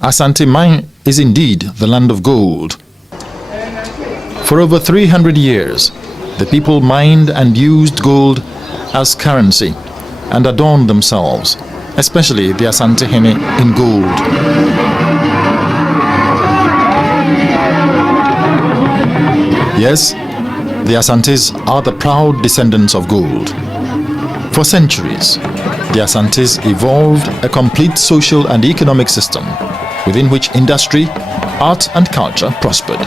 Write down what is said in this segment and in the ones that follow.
Asanteman is indeed the land of gold. For over 300 years, the people mined and used gold as currency and adorned themselves, especially the Asantehene in gold. Yes, the Asantes are the proud descendants of gold. For centuries, the Asantes evolved a complete social and economic system within which industry, art and culture prospered.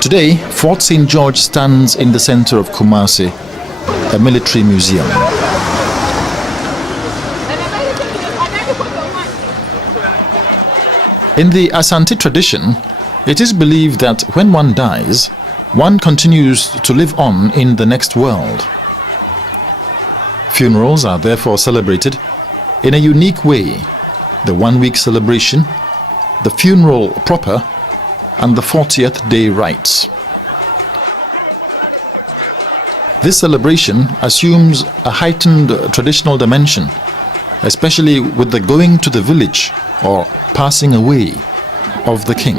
Today, Fort St. George stands in the center of Kumasi, a military museum. In the Asante tradition, it is believed that when one dies, one continues to live on in the next world. Funerals are therefore celebrated in a unique way: the one-week celebration, the funeral proper, and the 40th day rites. This celebration assumes a heightened traditional dimension, especially with the going to the village or passing away of the king.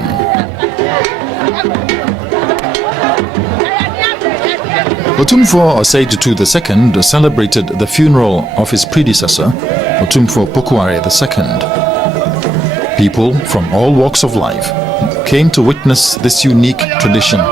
Otumfoɔ II celebrated the funeral of his predecessor, Otumfoɔ Prempeh II. People from all walks of life came to witness this unique tradition.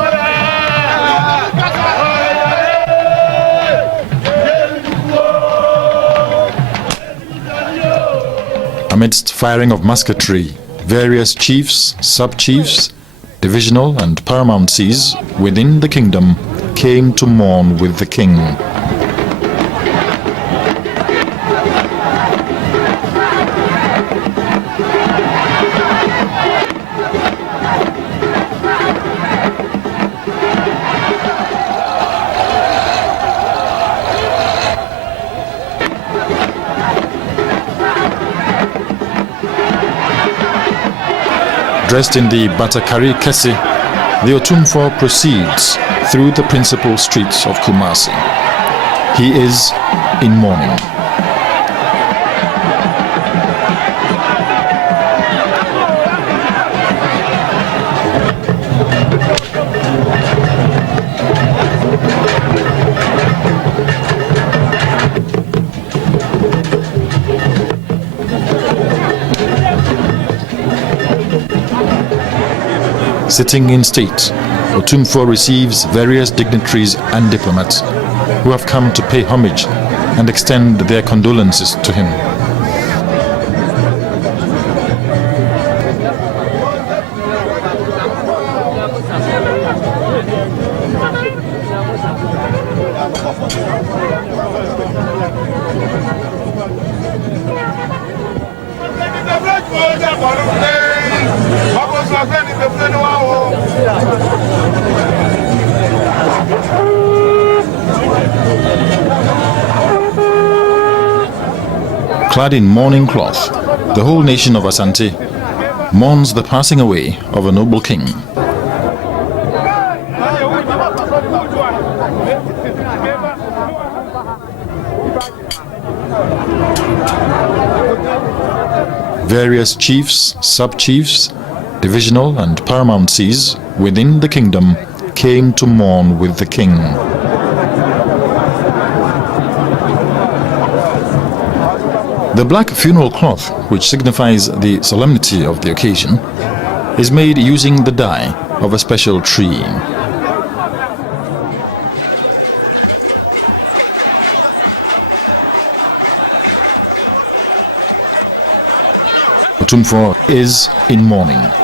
Amidst firing of musketry, various chiefs, sub-chiefs, divisional and paramountcies within the kingdom came to mourn with the king. Dressed in the Batakari Kese, the Otumfoɔ proceeds through the principal streets of Kumasi. He is in mourning. Sitting in state, Otumfoɔ receives various dignitaries and diplomats who have come to pay homage and extend their condolences to him. Clad in mourning cloth, the whole nation of Asante mourns the passing away of a noble king. Various chiefs, sub-chiefs, divisional and paramountcies within the kingdom came to mourn with the king. The black funeral cloth, which signifies the solemnity of the occasion, is made using the dye of a special tree. Otumfoɔ is in mourning.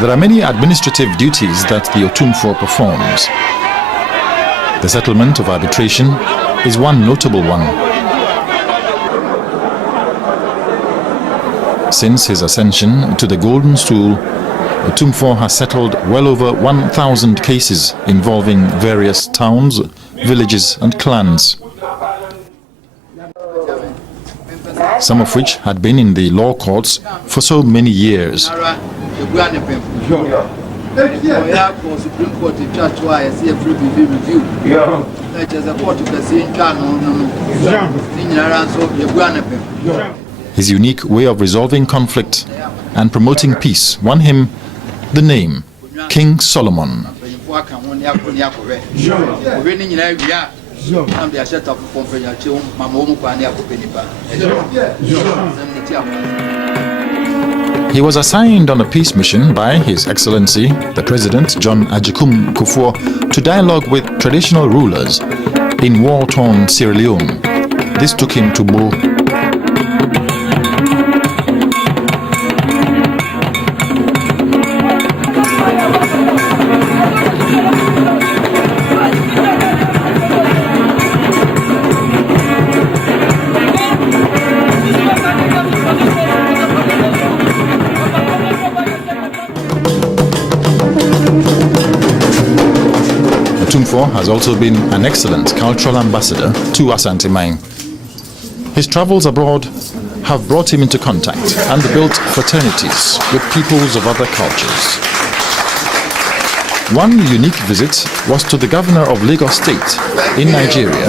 There are many administrative duties that the Otumfoɔ performs. The settlement of arbitration is one notable one. Since his ascension to the Golden Stool, Otumfoɔ has settled well over 1,000 cases involving various towns, villages and clans, some of which had been in the law courts for so many years. His unique way of resolving conflict and promoting peace won him the name King Solomon. He was assigned on a peace mission by His Excellency, the President John Agyekum Kufuor, to dialogue with traditional rulers in war-torn Sierra Leone. This took him to Bo. Otumfoɔ has also been an excellent cultural ambassador to Asanteman. His travels abroad have brought him into contact and built fraternities with peoples of other cultures. One unique visit was to the governor of Lagos State in Nigeria,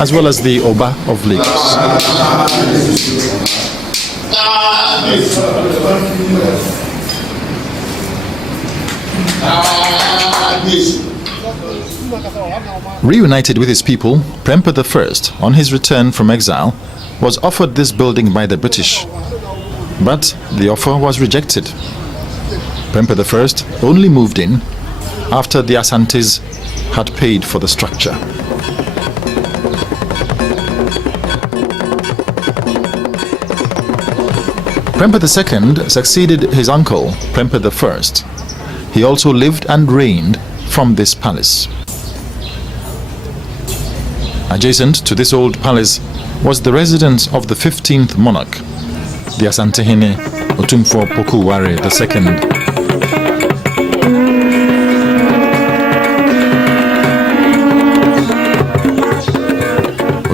as well as the Oba of Lagos. Reunited with his people, Prempeh I, on his return from exile, was offered this building by the British, but the offer was rejected. Prempeh I only moved in after the Asantes had paid for the structure. Prempeh II succeeded his uncle, Prempeh I. He also lived and reigned from this palace. Adjacent to this old palace was the residence of the 15th monarch, the Asantehene Otumfoɔ Prempeh I.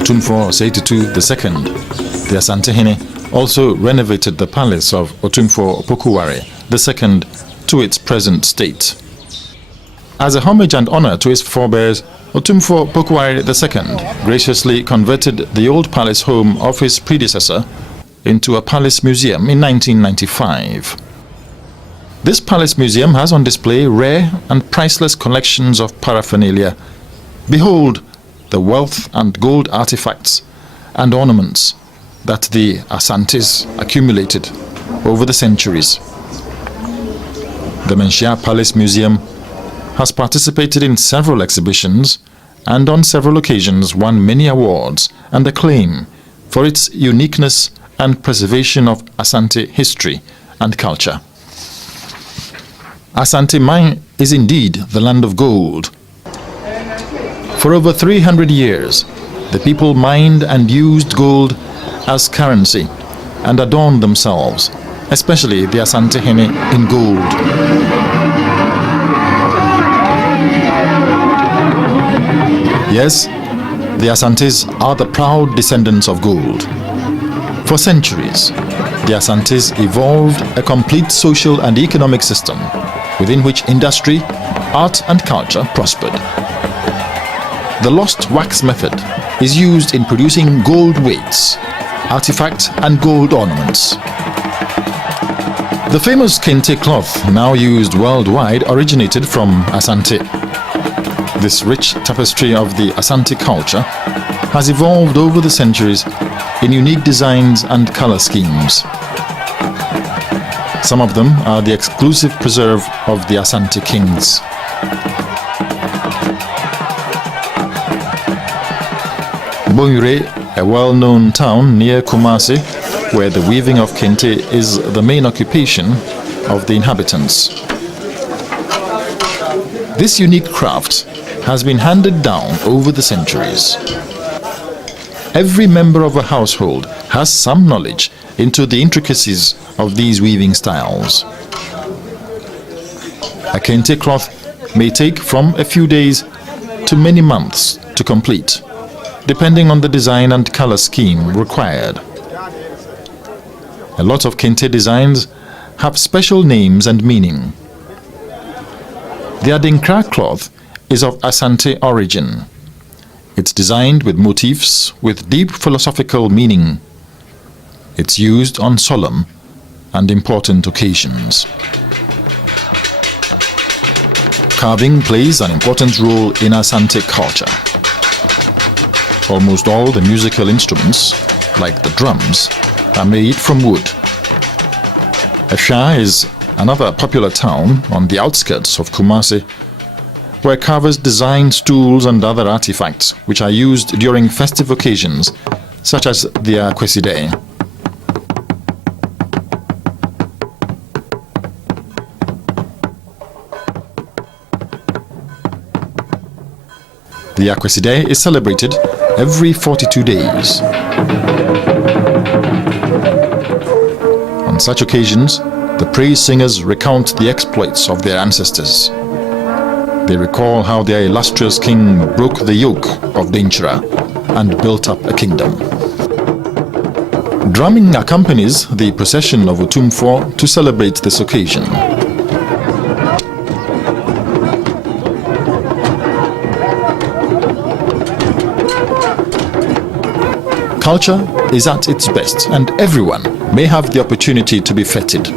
Otumfoɔ II, the Asantehene, also renovated the palace of Otumfoɔ Prempeh II to its present state. As a homage and honor to his forebears, Otumfoɔ Prempeh II graciously converted the old palace home of his predecessor into a palace museum in 1995. This palace museum has on display rare and priceless collections of paraphernalia. Behold the wealth and gold artifacts and ornaments that the Asantes accumulated over the centuries. The Manhyia Palace Museum has participated in several exhibitions and on several occasions won many awards and acclaim for its uniqueness and preservation of Asante history and culture. Asanteman is indeed the land of gold. For over 300 years, the people mined and used gold as currency and adorned themselves, especially the Asantehene in gold. Yes, the Asantes are the proud descendants of gold. For centuries, the Asantes evolved a complete social and economic system within which industry, art and culture prospered. The lost wax method is used in producing gold weights, artifacts and gold ornaments. The famous kente cloth, now used worldwide, originated from Asante. This rich tapestry of the Asante culture has evolved over the centuries in unique designs and color schemes. Some of them are the exclusive preserve of the Asante kings. Bonyure, a well-known town near Kumasi, where the weaving of kente is the main occupation of the inhabitants. This unique craft has been handed down over the centuries. Every member of a household has some knowledge into the intricacies of these weaving styles. A kente cloth may take from a few days to many months to complete, depending on the design and color scheme required. A lot of kente designs have special names and meaning. The Adinkra cloth is of Asante origin. It's designed with motifs with deep philosophical meaning. It's used on solemn and important occasions. Carving plays an important role in Asante culture. Almost all the musical instruments, like the drums, are made from wood. Efia is another popular town on the outskirts of Kumasi, where carvers design stools and other artifacts which are used during festive occasions, such as the Akwesi. The Akwesi is celebrated every 42 days. On such occasions, the praise singers recount the exploits of their ancestors. They recall how their illustrious king broke the yoke of Dinchra and built up a kingdom. Drumming accompanies the procession of Otumfoɔ to celebrate this occasion. Culture is at its best, and everyone may have the opportunity to be feted.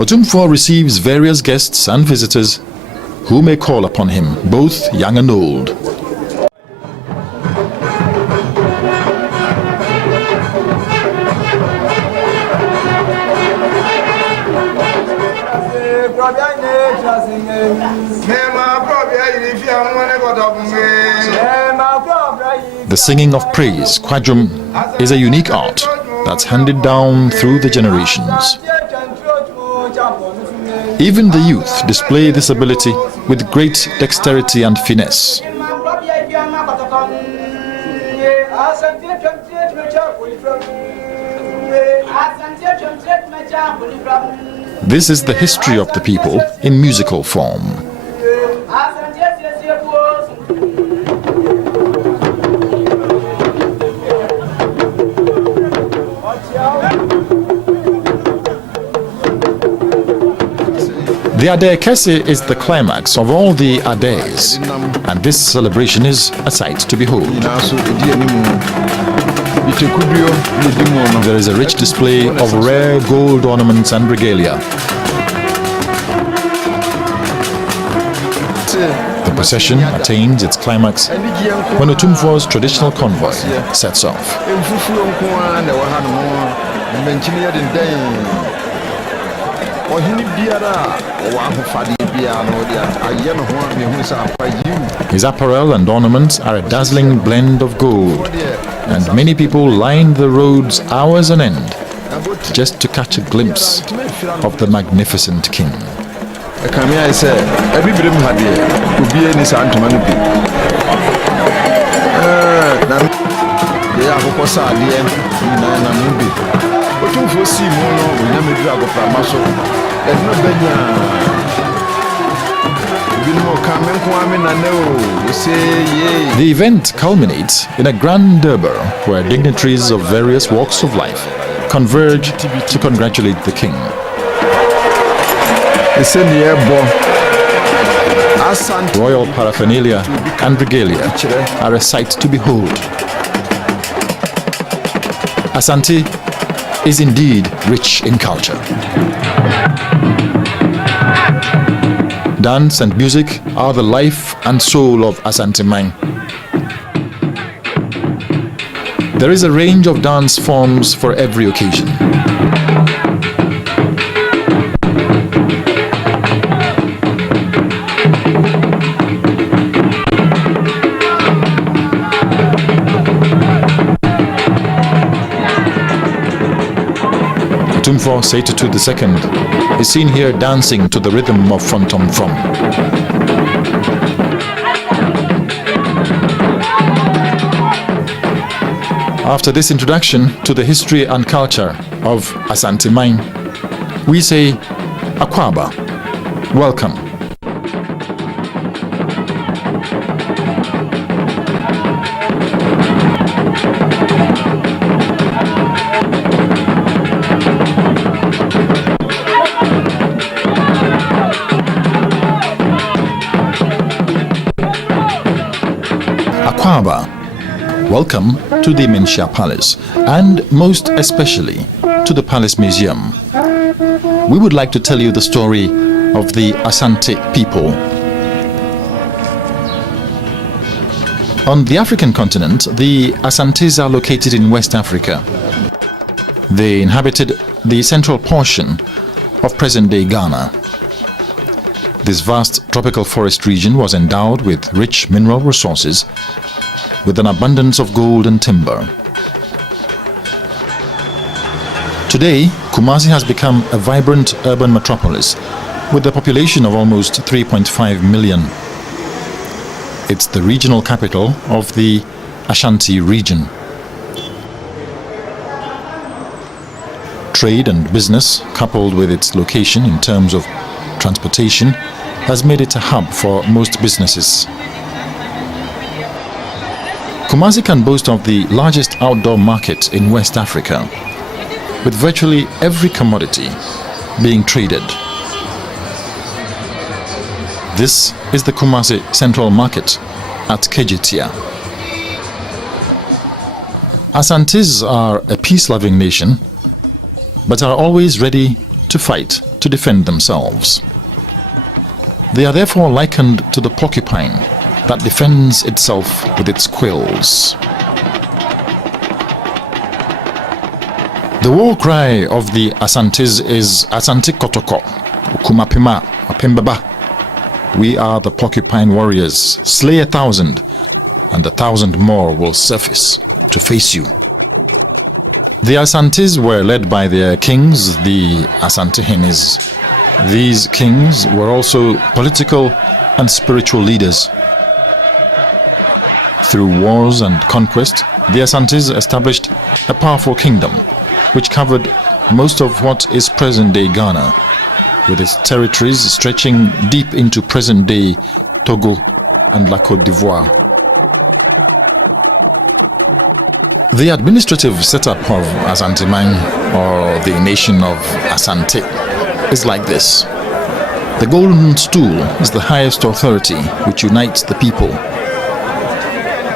Otumfoɔ receives various guests and visitors who may call upon him, both young and old. The singing of praise, kwadwom, is a unique art that's handed down through the generations. Even the youth display this ability with great dexterity and finesse. This is the history of the people in musical form. The Ade Kese is the climax of all the Ades, and this celebration is a sight to behold. There is a rich display of rare gold ornaments and regalia. The procession attains its climax when Otumfoɔ's traditional convoy sets off. His apparel and ornaments are a dazzling blend of gold, and many people line the roads hours on end just to catch a glimpse of the magnificent king. The event culminates in a grand durbar where dignitaries of various walks of life converge to congratulate the king. Royal paraphernalia and regalia are a sight to behold. Asante is indeed rich in culture. Dance and music are the life and soul of Asanteman. There is a range of dance forms for every occasion. Otumfoɔ II is seen here dancing to the rhythm of Fontom From. After this introduction to the history and culture of Asanteman, we say Akwaba, welcome. Akwaba, welcome to the Manhyia Palace, and most especially to the Palace Museum. We would like to tell you the story of the Asante people. On the African continent, the Asantes are located in West Africa. They inhabited the central portion of present-day Ghana. This vast tropical forest region was endowed with rich mineral resources, with an abundance of gold and timber. Today, Kumasi has become a vibrant urban metropolis with a population of almost 3.5 million. It's the regional capital of the Ashanti region. Trade and business, coupled with its location in terms of transportation, has made it a hub for most businesses. Kumasi can boast of the largest outdoor market in West Africa, with virtually every commodity being traded. This is the Kumasi Central Market at Kejetia. Asantes are a peace-loving nation, but are always ready to fight to defend themselves. They are therefore likened to the porcupine that defends itself with its quills. The war cry of the Asantes is Asante Kotoko, Kumapima, Apembaba. We are the porcupine warriors. Slay 1,000, and 1,000 more will surface to face you. The Asantes were led by their kings, the Asante Henes. These kings were also political and spiritual leaders. Through wars and conquest, the Asantes established a powerful kingdom which covered most of what is present-day Ghana, with its territories stretching deep into present-day Togo and La Côte d'Ivoire. The administrative setup of Asanteman, or the nation of Asante, is like this. The Golden Stool is the highest authority which unites the people.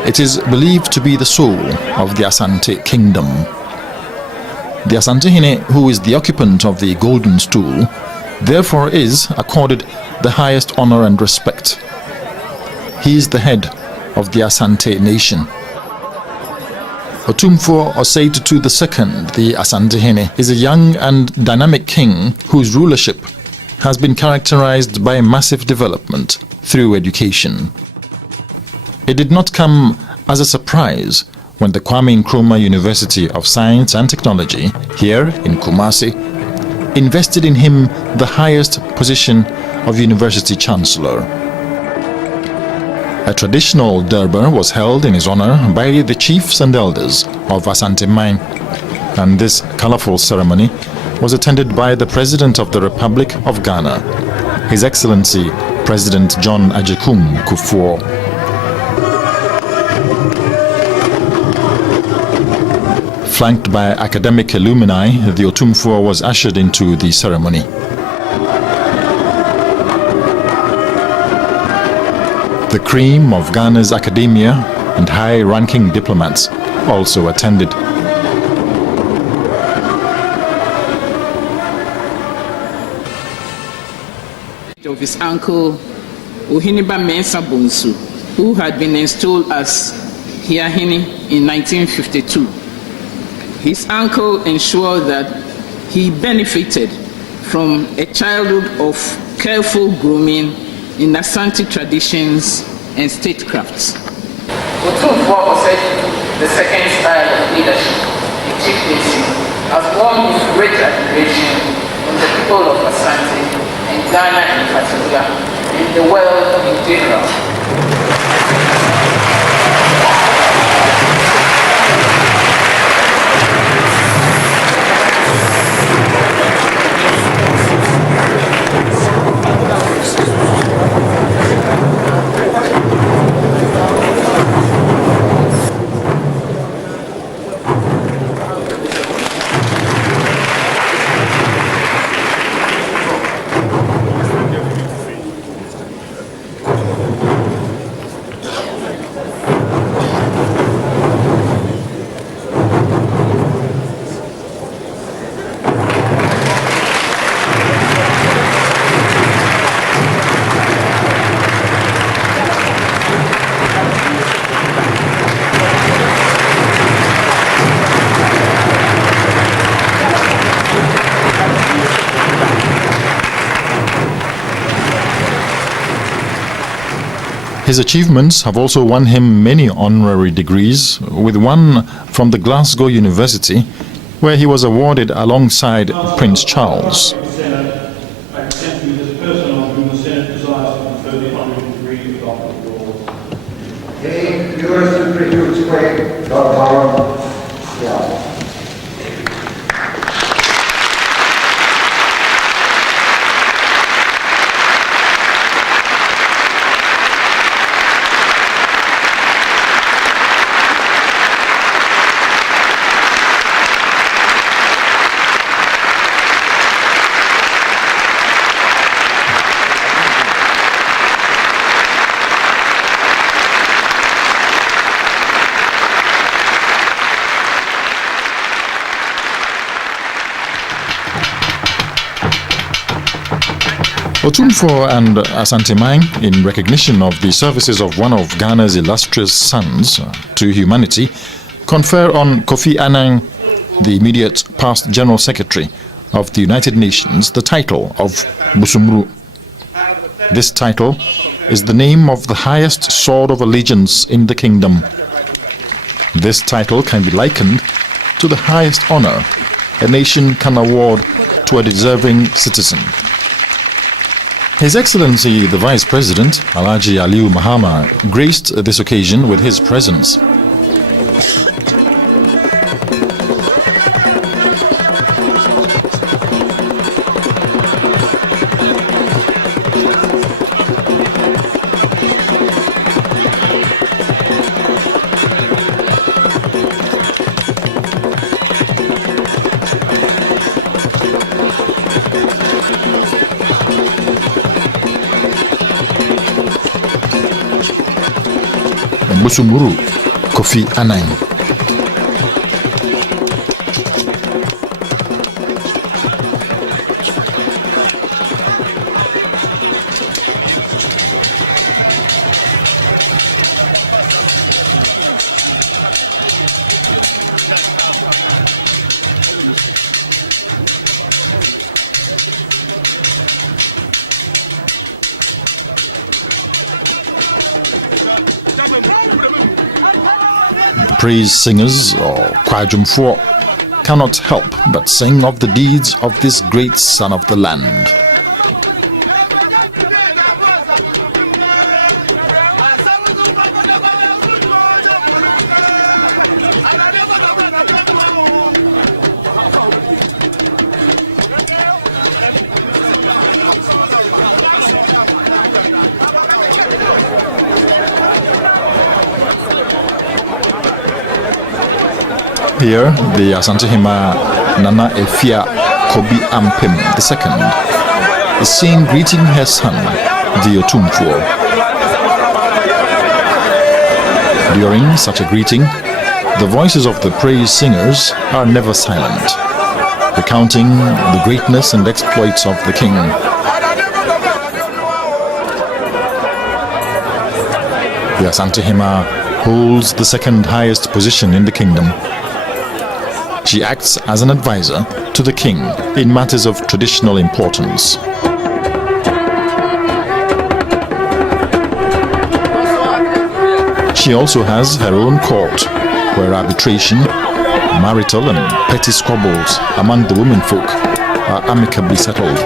It is believed to be the soul of the Asante kingdom. The Asante Hene, who is the occupant of the Golden Stool, therefore is accorded the highest honor and respect. He is the head of the Asante Nation. Otumfoɔ II, the Asante Hene, is a young and dynamic king whose rulership has been characterized by massive development through education. It did not come as a surprise when the Kwame Nkrumah University of Science and Technology here in Kumasi invested in him the highest position of University Chancellor. A traditional Durbar was held in his honor by the chiefs and elders of Asanteman, and this colorful ceremony was attended by the President of the Republic of Ghana, His Excellency President John Agyekum Kufuor. Flanked by academic alumni, the Otumfoɔ was ushered into the ceremony. The cream of Ghana's academia and high-ranking diplomats also attended. Of his uncle Ohiniba Mensah Bonsu, who had been installed as Hiahini in 1952. His uncle ensured that he benefited from a childhood of careful grooming in Asante traditions and statecrafts. Otumfoɔ was the second style of leadership in chieftaincy has borne with great admiration from the people of Asante and Ghana in particular, and the world in general. His achievements have also won him many honorary degrees, with one from the Glasgow University, where he was awarded alongside Prince Charles. Otumfoɔ and Asanteman, in recognition of the services of one of Ghana's illustrious sons to humanity, confer on Kofi Annan, the immediate past General Secretary of the United Nations, the title of Busumru. This title is the name of the highest sword of allegiance in the kingdom. This title can be likened to the highest honor a nation can award to a deserving citizen. His Excellency the Vice President, Alhaji Aliyu Mahama, graced this occasion with his presence. Busumuru, Kofi Annan. Praise singers or Otumfoɔ cannot help but sing of the deeds of this great son of the land. Here, the Asanteman Nana Efia Kobi Ampem II is seen greeting her son, the Otumfoɔ. During such a greeting, the voices of the praise singers are never silent, recounting the greatness and exploits of the king. The Asanteman holds the second highest position in the kingdom. She acts as an advisor to the king in matters of traditional importance. She also has her own court, where arbitration, marital and petty squabbles among the women folk are amicably settled.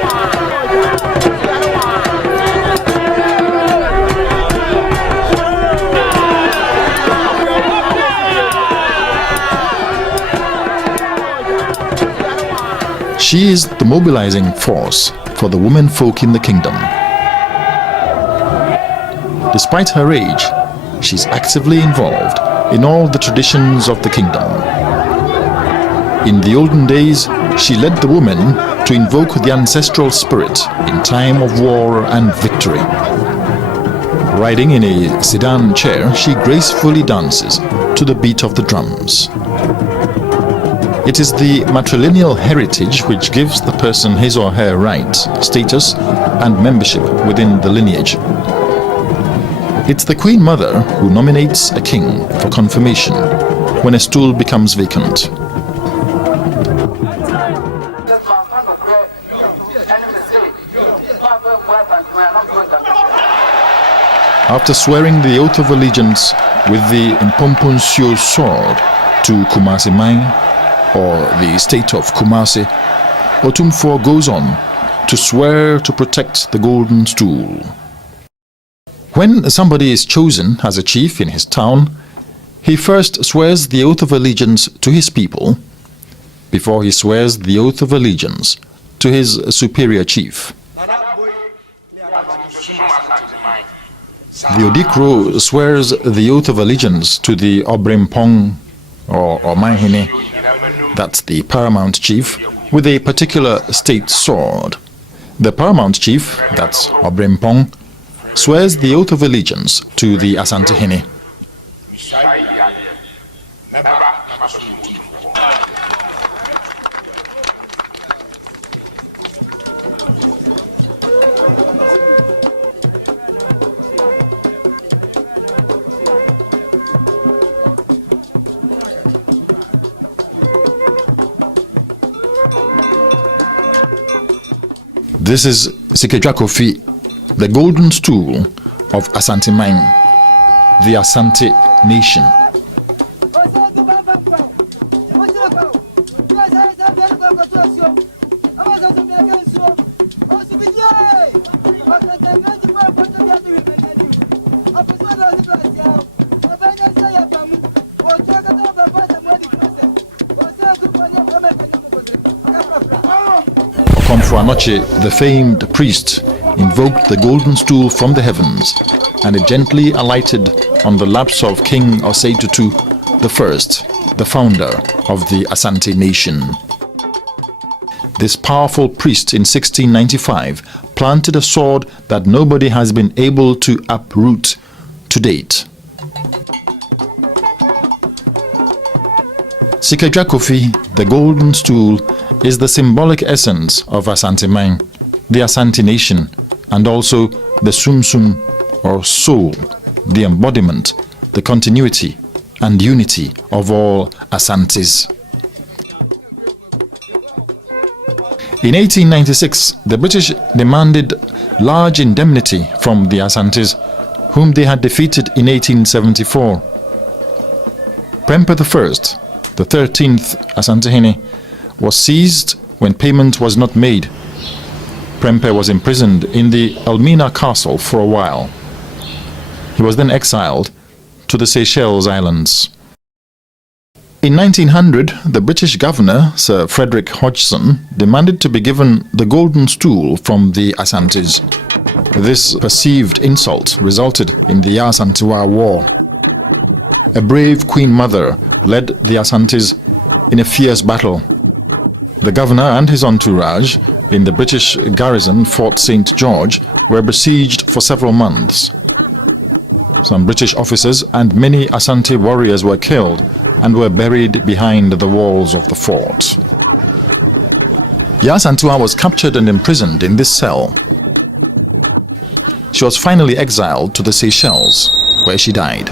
She is the mobilizing force for the women folk in the kingdom. Despite her age, she's actively involved in all the traditions of the kingdom. In the olden days, she led the women to invoke the ancestral spirit in time of war and victory. Riding in a sedan chair, she gracefully dances to the beat of the drums. It is the matrilineal heritage which gives the person his or her right, status, and membership within the lineage. It's the Queen Mother who nominates a king for confirmation when a stool becomes vacant. After swearing the oath of allegiance with the Impomponcio sword to Kumasiman, or the state of Kumasi, Otumfoɔ goes on to swear to protect the Golden Stool. When somebody is chosen as a chief in his town, he first swears the oath of allegiance to his people before he swears the oath of allegiance to his superior chief. The Odikro swears the oath of allegiance to the Obrimpong or Manhyia, that's the paramount chief, with a particular state sword. The paramount chief, that's Obrimpong, swears the oath of allegiance to the Asante. This is Kofi, the Golden Stool of Asanteman, the Asante Nation. The famed priest invoked the golden stool from the heavens, and it gently alighted on the laps of King Osei-Tutu I, the founder of the Asante Nation. This powerful priest in 1695 planted a sword that nobody has been able to uproot to date. Kofi, the Golden Stool, is the symbolic essence of Asanteman, the Asante Nation, and also the Sumsum or soul, the embodiment, the continuity and unity of all Asantes. In 1896, the British demanded large indemnity from the Asantes, whom they had defeated in 1874. Prempeh I, the 13th Asantehene, was seized when payment was not made. Prempeh was imprisoned in the Elmina Castle for a while. He was then exiled to the Seychelles Islands. In 1900, the British governor, Sir Frederick Hodgson, demanded to be given the Golden Stool from the Asantes. This perceived insult resulted in the Yasantiwa War. A brave Queen Mother led the Asantes in a fierce battle. The governor and his entourage in the British garrison Fort St. George were besieged for several months. Some British officers and many Asante warriors were killed and were buried behind the walls of the fort. Yasantiwa was captured and imprisoned in this cell. She was finally exiled to the Seychelles, where she died.